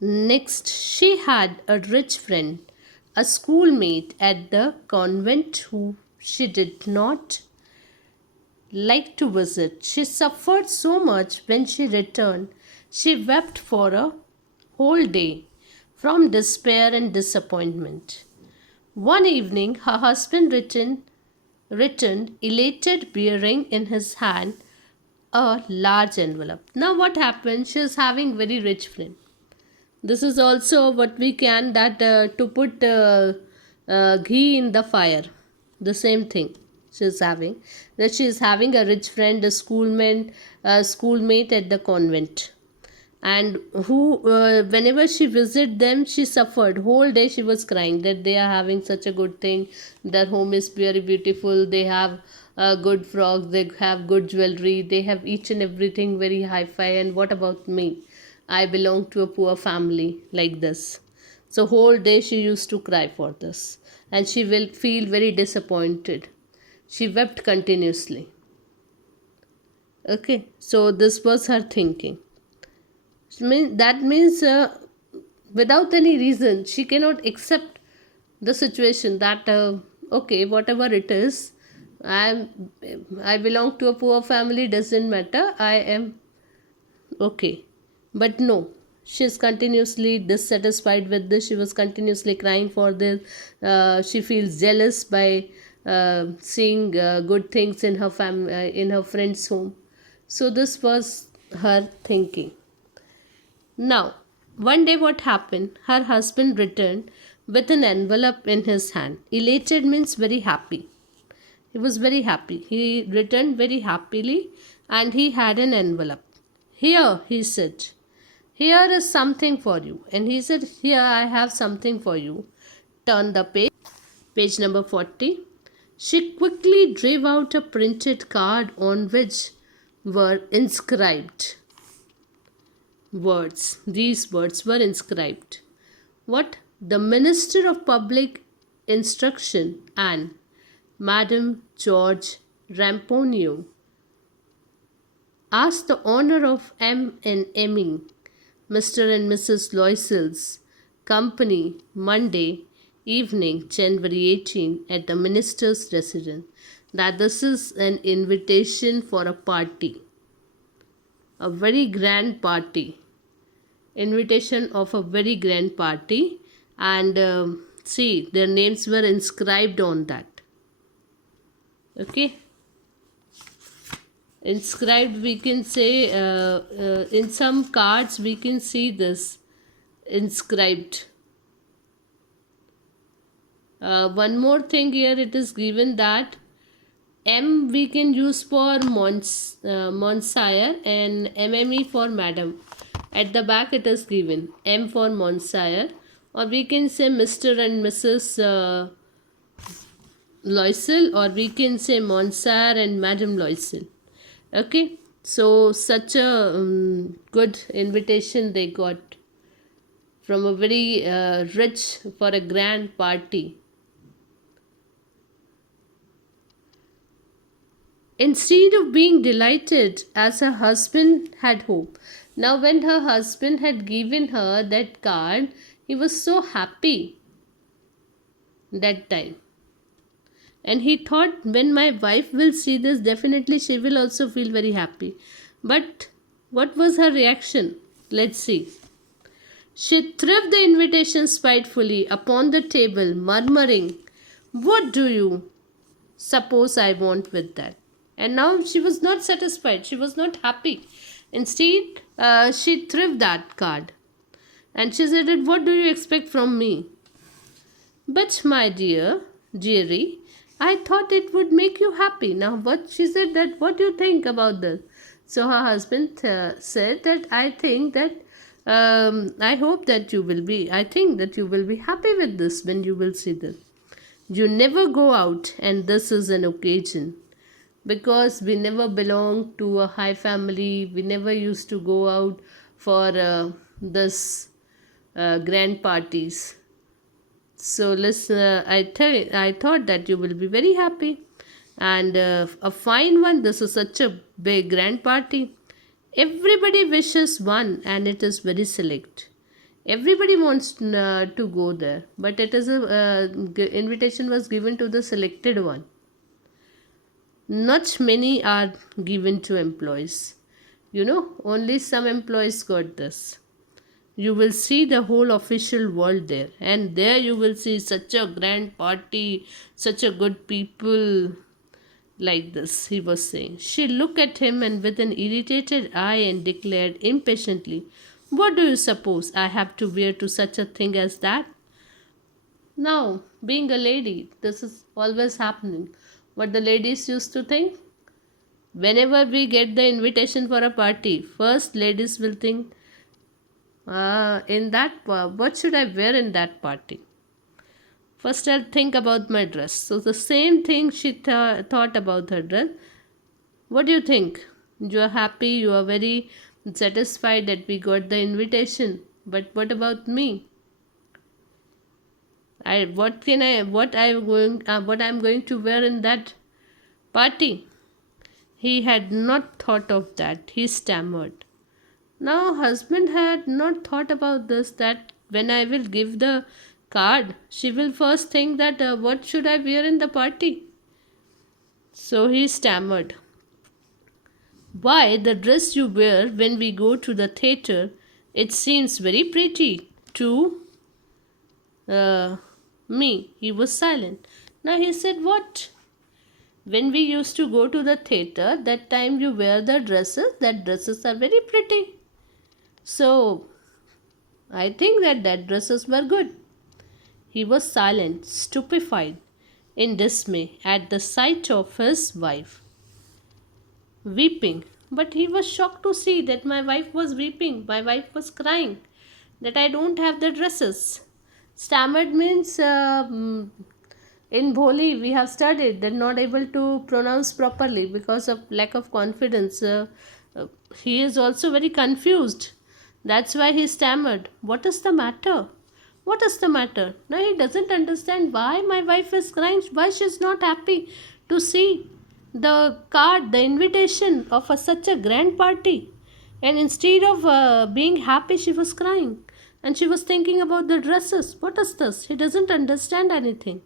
Next, she had a rich friend, a schoolmate at the convent who she did not like to visit. She suffered so much when she returned. She wept for a whole day from despair and disappointment. One evening, her husband returned elated, bearing in his hand a large envelope. Now, what happened? She is having very rich friend. This is also what we can that to put ghee in the fire. The same thing she is having. That she is having a rich friend, a schoolmate at the convent, and who whenever she visited them, she suffered whole day. She was crying that they are having such a good thing. Their home is very beautiful. They have good frocks. They have good jewelry. They have each and everything very hi-fi. And what about me? I belong to a poor family like this. So whole day she used to cry for this, and she will feel very disappointed. She wept continuously. Okay, so this was her thinking. That means without any reason she cannot accept the situation that okay, whatever it is, I belong to a poor family, doesn't matter, I am okay. But no, she is continuously dissatisfied with this. She was continuously crying for this. She feels jealous by seeing good things in her in her friend's home. So this was her thinking. Now, one day what happened? Her husband returned with an envelope in his hand. Elated means very happy. He was very happy. He returned very happily and he had an envelope. Here, he said, here is something for you. And he said, here I have something for you. Turn the page, page number 40. She quickly drew out a printed card on which were inscribed words. These words were inscribed. What? The Minister of Public Instruction and Madame George Ramponio asked the honor of M. and Emmy, Mr. and Mrs. Loisel's company Monday evening, January 18, at the minister's residence. That this is an invitation for a party, a very grand party. Invitation of a very grand party, and see, their names were inscribed on that. Okay, inscribed, we can say in some cards we can see this inscribed. One more thing here, it is given that M we can use for Monsieur and MME for Madam. At the back it is given M for Monsieur, or we can say Mr. and Mrs. Loisel, or we can say Monsieur and Madam Loisel. Okay, so such a good invitation they got from a very rich for a grand party. Instead of being delighted as her husband had hoped. Now, when her husband had given her that card, he was so happy that time. And he thought, when my wife will see this, definitely she will also feel very happy. But what was her reaction? Let's see. She threw the invitation spitefully upon the table, murmuring, "What do you suppose I want with that?" And now she was not satisfied. She was not happy. Instead, she threw that card. And she said, "What do you expect from me?" "But my dearie, I thought it would make you happy." Now, what she said that, what do you think about this? So her husband said that, I think that, I hope that you will be, I think that you will be happy with this when you will see this. You never go out, and this is an occasion. Because we never belonged to a high family, we never used to go out for this grand parties. So listen, I thought that you will be very happy, and a fine one. This is such a big grand party. Everybody wishes one, and it is very select. Everybody wants to go there, but it is a invitation was given to the selected one. Not many are given to employees. Only some employees got this. You will see the whole official world there, and there you will see such a grand party, such a good people, like this, he was saying. She looked at him and with an irritated eye and declared impatiently, "What do you suppose I have to wear to such a thing as that?" Now, being a lady, this is always happening. What the ladies used to think, whenever we get the invitation for a party, first ladies will think, what should I wear in that party? First, I'll think about my dress. So, the same thing she thought about her dress. What do you think? You are happy, you are very satisfied that we got the invitation. But what about me? What I'm going to wear in that party? He had not thought of that. He stammered. Now, husband had not thought about this, that when I will give the card, she will first think that what should I wear in the party? So he stammered, "Why, the dress you wear when we go to the theatre, it seems very pretty to uh, me." He was silent. Now he said, "What? When we used to go to the theatre, that time you wear the dresses, that dresses are very pretty. So I think that dresses were good." He was silent, stupefied, in dismay at the sight of his wife weeping. But he was shocked to see that my wife was weeping, my wife was crying, that I don't have the dresses. Stammered means in Bholi we have studied that not able to pronounce properly because of lack of confidence. Uh, he is also very confused. That's why he stammered, "What is the matter? What is the matter?" Now he doesn't understand why my wife is crying, why she is not happy to see the card, the invitation of such a grand party. And instead of being happy, she was crying. And she was thinking about the dresses. What is this? He doesn't understand anything.